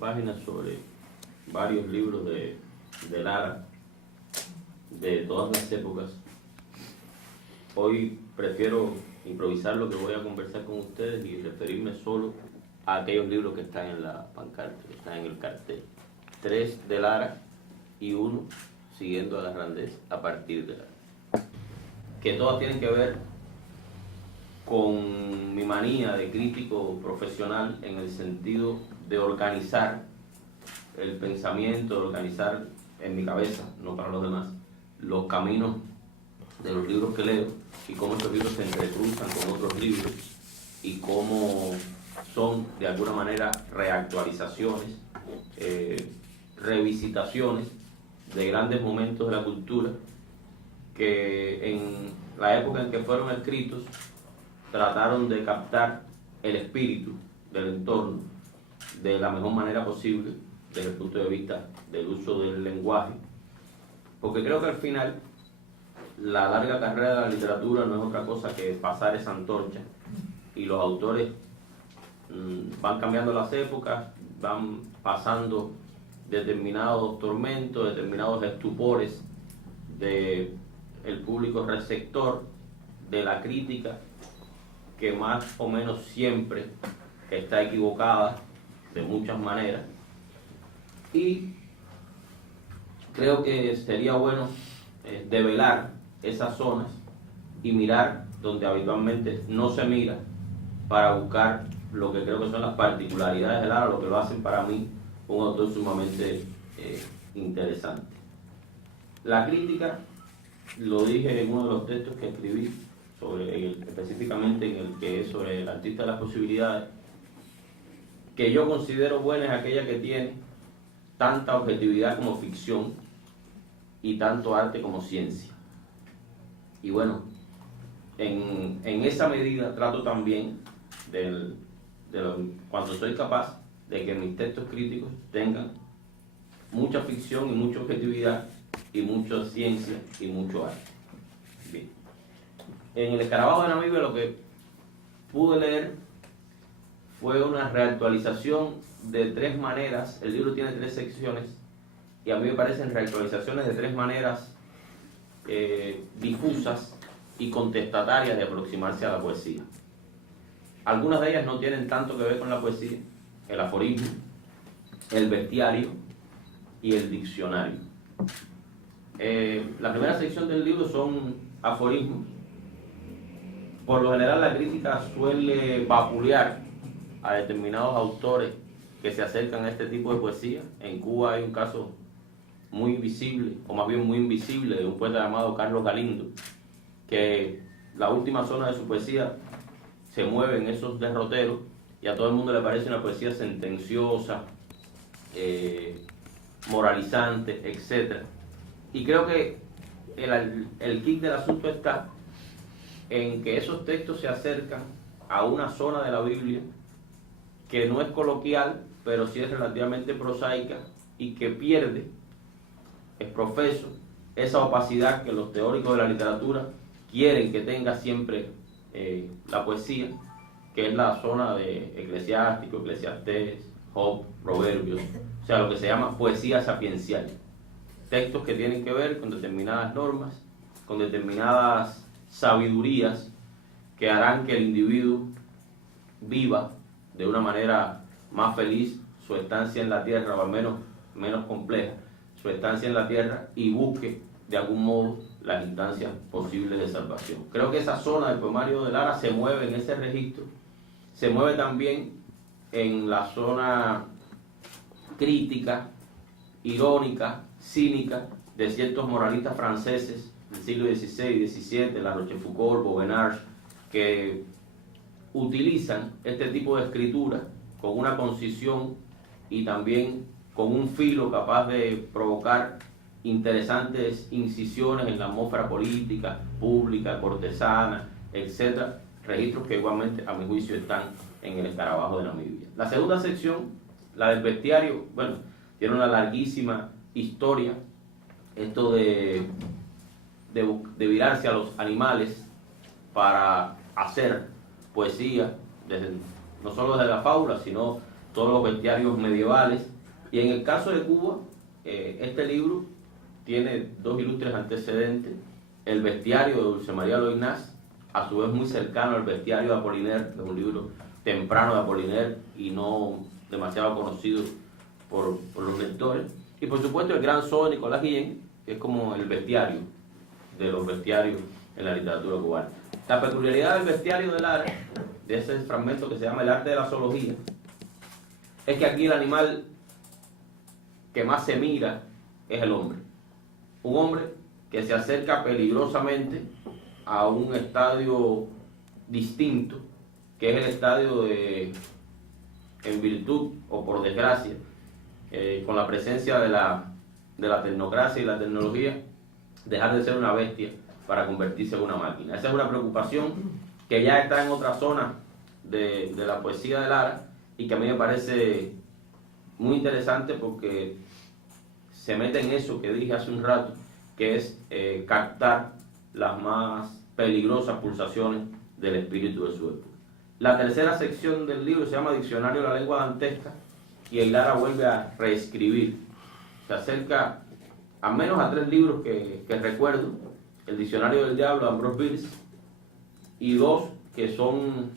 páginas sobre varios libros de Lara, de todas las épocas. Hoy prefiero improvisar lo que voy a conversar con ustedes y referirme solo a aquellos libros que están en la pancarta, que están en el cartel. 3 de Lara y 1 Siguiendo a la grandeza a partir de Lara. Que todas tienen que ver con mi manía de crítico profesional en el sentido de organizar el pensamiento, de organizar en mi cabeza, no para los demás, los caminos de los libros que leo y cómo estos libros se entrecruzan con otros libros y cómo son de alguna manera reactualizaciones, revisitaciones de grandes momentos de la cultura que en la época en que fueron escritos trataron de captar el espíritu del entorno de la mejor manera posible desde el punto de vista del uso del lenguaje, porque creo que al final la larga carrera de la literatura no es otra cosa que pasar esa antorcha y los autores van cambiando las épocas, van pasando determinados tormentos, determinados estupores del público receptor, de la crítica, que más o menos siempre está equivocada de muchas maneras, y creo que sería bueno develar esas zonas y mirar donde habitualmente no se mira para buscar lo que creo que son las particularidades de Lara, lo que lo hacen para mí un autor sumamente interesante. La crítica, lo dije en uno de los textos que escribí, específicamente en el que es sobre el artista de las posibilidades, que yo considero buena es aquella que tiene tanta objetividad como ficción y tanto arte como ciencia. Y bueno, en esa medida trato también cuando soy capaz de que mis textos críticos tengan mucha ficción y mucha objetividad y mucha ciencia y mucho arte. Bien. En el Escarabajo de Namibia lo que pude leer fue una reactualización de 3 maneras. El libro tiene 3 secciones y a mí me parecen reactualizaciones de 3 maneras difusas y contestatarias de aproximarse a la poesía. Algunas de ellas no tienen tanto que ver con la poesía: el aforismo, el bestiario y el diccionario. La primera sección del libro son aforismos. Por lo general la crítica suele vapulear a determinados autores que se acercan a este tipo de poesía. En Cuba hay un caso muy visible, o más bien muy invisible, de un poeta llamado Carlos Galindo, que la última zona de su poesía se mueve en esos derroteros y a todo el mundo le parece una poesía sentenciosa, moralizante, etc. Y creo que el kit del asunto está en que esos textos se acercan a una zona de la Biblia que no es coloquial, pero sí es relativamente prosaica y que pierde, es profeso, esa opacidad que los teóricos de la literatura quieren que tenga siempre la poesía, que es la zona de Eclesiástico, Eclesiastés, Job, Proverbios, o sea, lo que se llama poesía sapiencial. Textos que tienen que ver con determinadas normas, con determinadas sabidurías que harán que el individuo viva de una manera más feliz su estancia en la tierra, o al menos compleja su estancia en la tierra, y busque de algún modo las instancias posibles de salvación. Creo que esa zona del poemario de Lara se mueve en ese registro, se mueve también en la zona crítica, irónica, cínica de ciertos moralistas franceses del siglo XVI y XVII, La Rochefoucauld, Vauvenarge, que utilizan este tipo de escritura con una concisión y también con un filo capaz de provocar interesantes incisiones en la atmósfera política, pública, cortesana, etc. Registros que igualmente, a mi juicio, están en el Escarabajo de Namibia. La segunda sección, la del bestiario, bueno, tiene una larguísima historia, esto de virarse a los animales para hacer poesía, no solo desde la fábula, sino todos los bestiarios medievales. Y en el caso de Cuba, este libro tiene dos ilustres antecedentes. El bestiario de Dulce María Loynaz, a su vez muy cercano al bestiario de Apollinaire, de un libro temprano de Apollinaire y no demasiado conocido por los lectores. Y por supuesto el gran Zoo de Nicolás Guillén, que es como el bestiario de los bestiarios en la literatura cubana. La peculiaridad del bestiario de Lara, de ese fragmento que se llama El arte de la zoología, es que aquí el animal que más se mira es el hombre. Un hombre que se acerca peligrosamente a un estadio distinto, que es el estadio de, en virtud o por desgracia, con la presencia de la tecnocracia y la tecnología, dejar de ser una bestia para convertirse en una máquina. Esa es una preocupación que ya está en otra zona de la poesía de Lara y que a mí me parece muy interesante porque se mete en eso que dije hace un rato, que es captar las más peligrosas pulsaciones del espíritu de su época. La tercera sección del libro se llama Diccionario de la Lengua Dantesca y ahí Lara vuelve a reescribir. Se acerca al menos a 3 libros que recuerdo: El Diccionario del Diablo de Ambrose Bierce, y 2 que son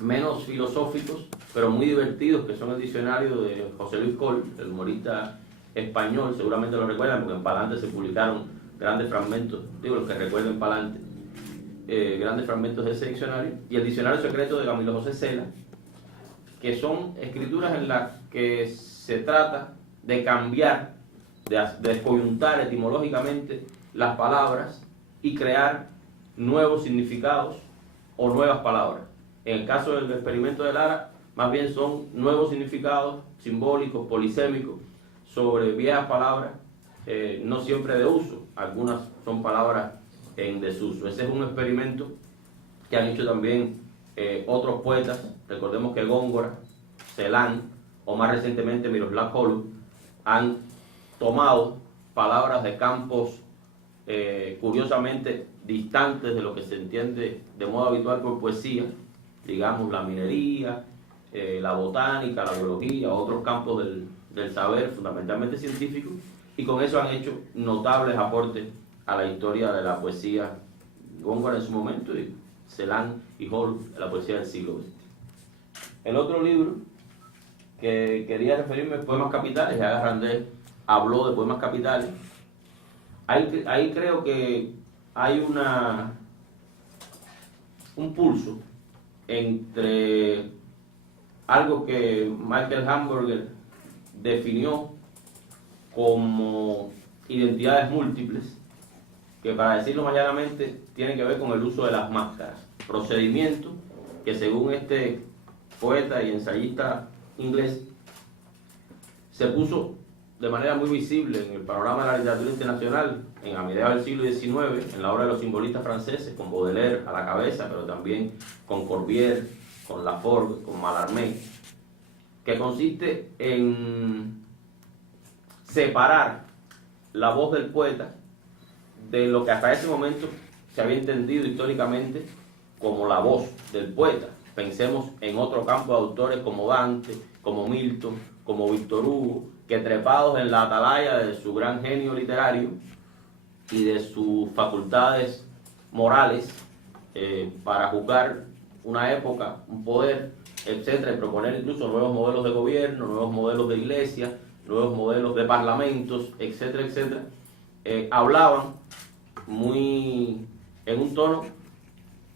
menos filosóficos pero muy divertidos, que son el diccionario de José Luis Coll, el humorista español. Seguramente lo recuerdan porque en Palante se publicaron grandes fragmentos, digo los que recuerden Palante, grandes fragmentos de ese diccionario, y el Diccionario Secreto de Camilo José Cela, que son escrituras en las que se trata de cambiar, de descoyuntar etimológicamente las palabras y crear nuevos significados o nuevas palabras. En el caso del experimento de Lara, más bien son nuevos significados simbólicos, polisémicos, sobre viejas palabras, no siempre de uso, algunas son palabras en desuso. Ese es un experimento que han hecho también otros poetas. Recordemos que Góngora, Celan o más recientemente Miroslav Holub han tomado palabras de campos curiosamente distantes de lo que se entiende de modo habitual por poesía, digamos la minería, la botánica, la biología, otros campos del saber fundamentalmente científico, y con eso han hecho notables aportes a la historia de la poesía, Góngora en su momento y Celan y Holub en la poesía del siglo XX. El otro libro que quería referirme es Poemas Capitales. Ya Garrandé habló de Poemas Capitales. Ahí creo que hay un pulso entre algo que Michael Hamburger definió como identidades múltiples, que para decirlo más llanamente tiene que ver con el uso de las máscaras, procedimiento que según este poeta y ensayista inglés se puso de manera muy visible en el panorama de la literatura internacional a mediados del siglo XIX, en la obra de los simbolistas franceses, con Baudelaire a la cabeza, pero también con Corbière, con Laforgue, con Mallarmé, que consiste en separar la voz del poeta de lo que hasta ese momento se había entendido históricamente como la voz del poeta. Pensemos en otro campo de autores como Dante, como Milton, como Víctor Hugo, que trepados en la atalaya de su gran genio literario y de sus facultades morales para juzgar una época, un poder, etcétera, y proponer incluso nuevos modelos de gobierno, nuevos modelos de iglesia, nuevos modelos de parlamentos, etcétera, etcétera, hablaban muy en un tono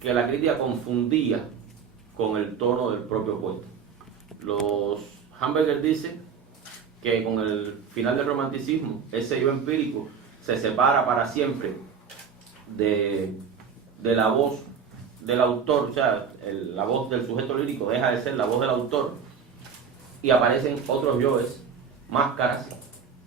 que la crítica confundía con el tono del propio poeta. Hamburger dice que con el final del romanticismo, ese yo empírico se separa para siempre de la voz del autor, o sea, la voz del sujeto lírico deja de ser la voz del autor y aparecen otros yoes, máscaras,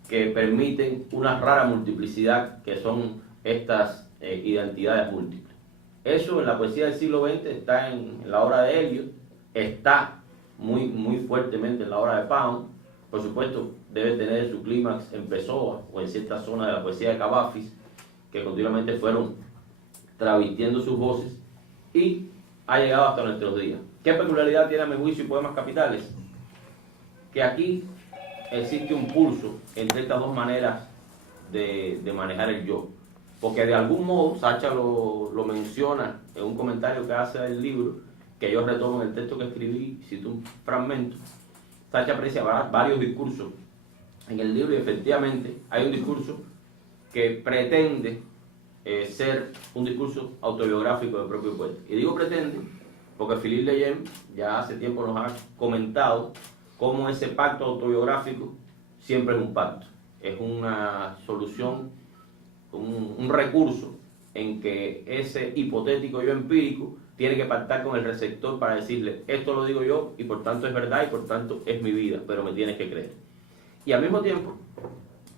que permiten una rara multiplicidad que son estas identidades múltiples. Eso en la poesía del siglo XX está en la obra de Eliot, está muy fuertemente en la obra de Pound, por supuesto debe tener su clímax en Pessoa o en ciertas zonas de la poesía de Cavafis, que continuamente fueron travestiendo sus voces, y ha llegado hasta nuestros días. ¿Qué peculiaridad tiene a mi juicio Poemas Capitales? que aquí existe un pulso entre estas dos maneras de manejar el yo. Porque de algún modo, Sacha lo menciona en un comentario que hace del libro, que yo retomo en el texto que escribí, cito un fragmento. Sacha aprecia varios discursos en el libro y efectivamente hay un discurso que pretende ser un discurso autobiográfico del propio poeta. Y digo pretende porque Philippe Lejeune ya hace tiempo nos ha comentado cómo ese pacto autobiográfico siempre es un pacto, es una solución, un recurso en que ese hipotético yo empírico tiene que pactar con el receptor para decirle, esto lo digo yo y por tanto es verdad y por tanto es mi vida, pero me tienes que creer. Y al mismo tiempo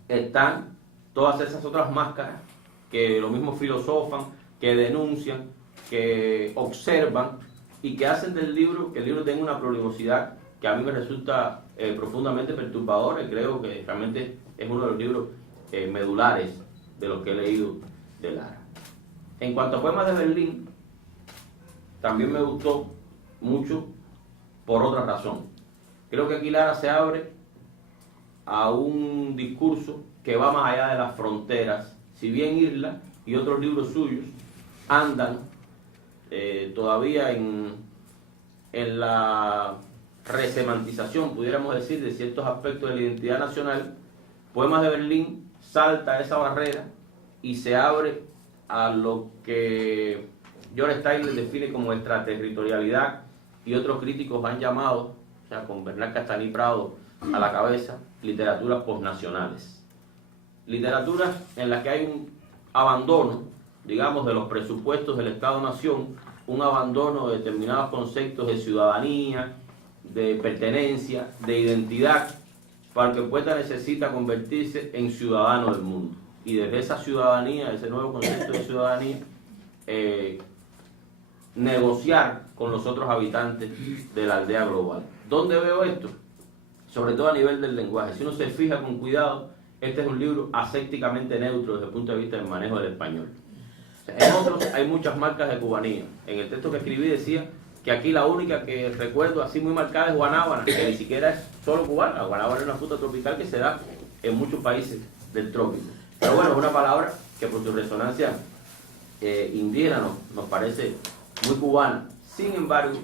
están todas esas otras máscaras que lo mismo filosofan, que denuncian, que observan y que hacen del libro, que el libro tenga una prolimosidad que a mí me resulta profundamente perturbadora y creo que realmente es uno de los libros medulares de los que he leído de Lara. En cuanto a Poemas de Berlín, también me gustó mucho por otra razón. Creo que aquí Lara se abre a un discurso que va más allá de las fronteras. Si bien Irla y otros libros suyos andan todavía en la resemantización, pudiéramos decir, de ciertos aspectos de la identidad nacional, Poemas de Berlín salta esa barrera y se abre a lo que George Steiner define como extraterritorialidad y otros críticos han llamado, o sea, con Bernard Castaní Prado a la cabeza, literaturas posnacionales. Literaturas en las que hay un abandono, digamos, de los presupuestos del Estado-Nación, un abandono de determinados conceptos de ciudadanía, de pertenencia, de identidad, para el que el poeta necesita convertirse en ciudadano del mundo. Y desde esa ciudadanía, ese nuevo concepto de ciudadanía, negociar con los otros habitantes de la aldea global. ¿Dónde veo esto? Sobre todo a nivel del lenguaje. Si uno se fija con cuidado, este es un libro asépticamente neutro desde el punto de vista del manejo del español. O sea, en otros hay muchas marcas de cubanía. En el texto que escribí decía que aquí la única que recuerdo así muy marcada es guanábana, que ni siquiera es solo cubana. La guanábana es una fruta tropical que se da en muchos países del trópico. Pero bueno, es una palabra que por su resonancia indígena nos parece muy cubana. Sin embargo,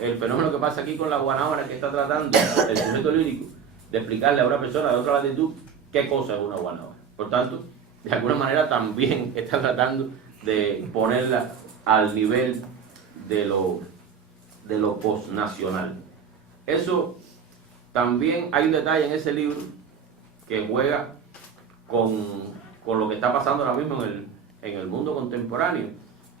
el fenómeno que pasa aquí con la guanábana que está tratando el sujeto lírico de explicarle a una persona de otra latitud qué cosa es una guanábana. Por tanto, de alguna manera también está tratando de ponerla al nivel de lo posnacional. Eso también hay un detalle en ese libro que juega con lo que está pasando ahora mismo en el mundo contemporáneo,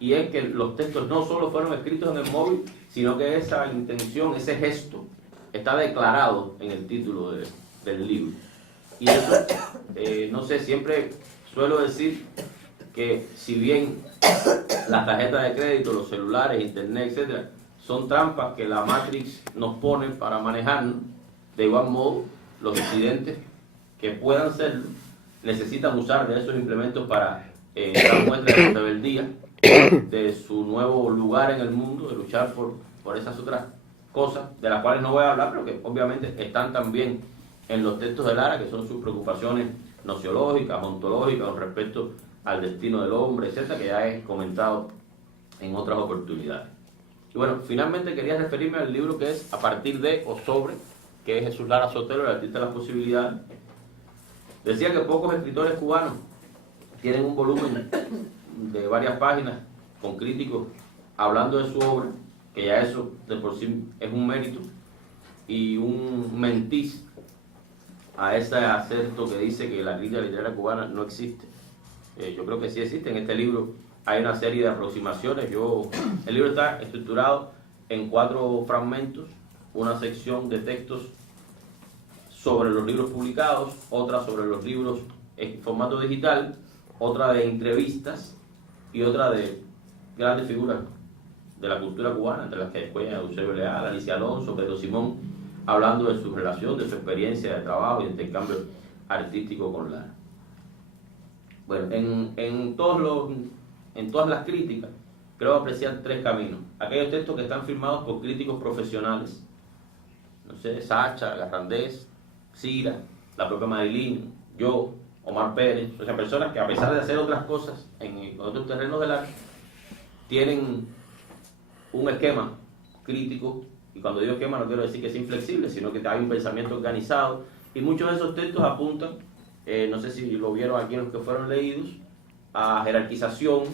y es que los textos no solo fueron escritos en el móvil, sino que esa intención, ese gesto, está declarado en el título del libro. Y eso, no sé, siempre suelo decir que si bien las tarjetas de crédito, los celulares, internet, etcétera, son trampas que la Matrix nos pone para manejarnos, de igual modo, los disidentes que puedan serlo, necesitan usar de esos implementos para dar muestra de rebeldía, de su nuevo lugar en el mundo, de luchar por esas otras cosas, de las cuales no voy a hablar, pero que obviamente están también en los textos de Lara, que son sus preocupaciones nociológicas, ontológicas, con respecto al destino del hombre, etcétera, que ya he comentado en otras oportunidades. Y bueno, finalmente quería referirme al libro que es A partir de o sobre, que es Jesús Lara Sotelo, el artista de las posibilidades. Decía que pocos escritores cubanos tienen un volumen de varias páginas con críticos hablando de su obra, que ya eso de por sí es un mérito y un mentiz a ese acerto que dice que la crítica literaria cubana no existe. Yo creo que sí existe. En este libro hay una serie de aproximaciones. El libro está estructurado en 4 fragmentos, una sección de textos sobre los libros publicados, otra sobre los libros en formato digital, otra de entrevistas y otra de grandes figuras de la cultura cubana, entre las que después Eusebio Leal, Alicia Alonso, Pedro Simón, hablando de su relación, de su experiencia de trabajo y de intercambio artístico con Lara. Bueno, en todas las críticas creo apreciar 3 caminos. Aquellos textos que están firmados por críticos profesionales no sé, Sacha, Garrandés, Cira, la propia Marilyn, yo, Omar Pérez, o sea, personas que a pesar de hacer otras cosas en otros terrenos del arte, tienen un esquema crítico, y cuando digo esquema no quiero decir que sea inflexible, sino que hay un pensamiento organizado, y muchos de esos textos apuntan, no sé si lo vieron aquí en los que fueron leídos, a jerarquización,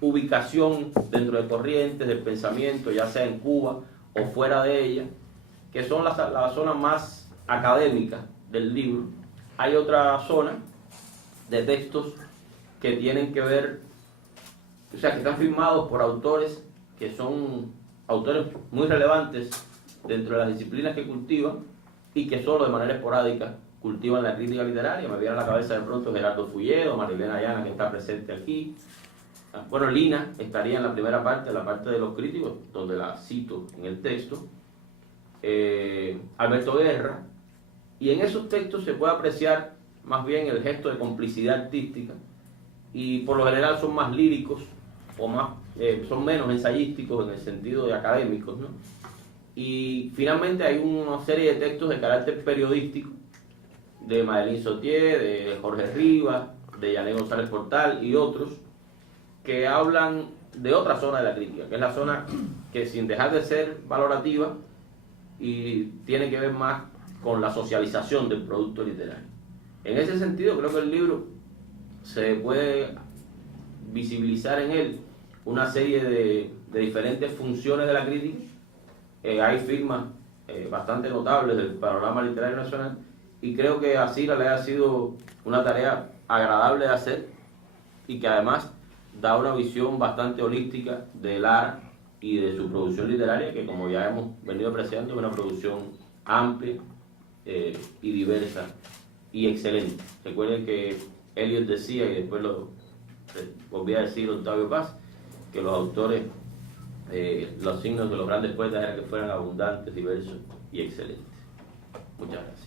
ubicación dentro de corrientes del pensamiento, ya sea en Cuba o fuera de ella, que son las zonas más académicas del libro. Hay otra zona de textos que tienen que ver, o sea, que están firmados por autores que son autores muy relevantes dentro de las disciplinas que cultivan y que solo de manera esporádica cultivan la crítica literaria. Me viene a la cabeza de pronto Gerardo Fulledo, Marilena Ayana, que está presente aquí. Bueno, Lina estaría en la primera parte, la parte de los críticos, donde la cito en el texto. Alberto Guerra, y en esos textos se puede apreciar más bien el gesto de complicidad artística, y por lo general son más líricos o más, son menos ensayísticos en el sentido de académicos, ¿no? Y finalmente hay una serie de textos de carácter periodístico de Madeline Sautier, de Jorge Rivas, de Yané González Portal y otros, que hablan de otra zona de la crítica, que es la zona que, sin dejar de ser valorativa, y tiene que ver más con la socialización del producto literario. En ese sentido, creo que el libro se puede visibilizar en él una serie de diferentes funciones de la crítica. Hay firmas bastante notables del panorama literario nacional, y creo que a Cira le ha sido una tarea agradable de hacer, y que además da una visión bastante holística del arte y de su producción literaria, que, como ya hemos venido apreciando, es una producción amplia y diversa y excelente. Recuerden que Eliot decía, y después lo volví a decir Octavio Paz, que los autores, los signos de los grandes poetas eran que fueran abundantes, diversos y excelentes. Muchas gracias.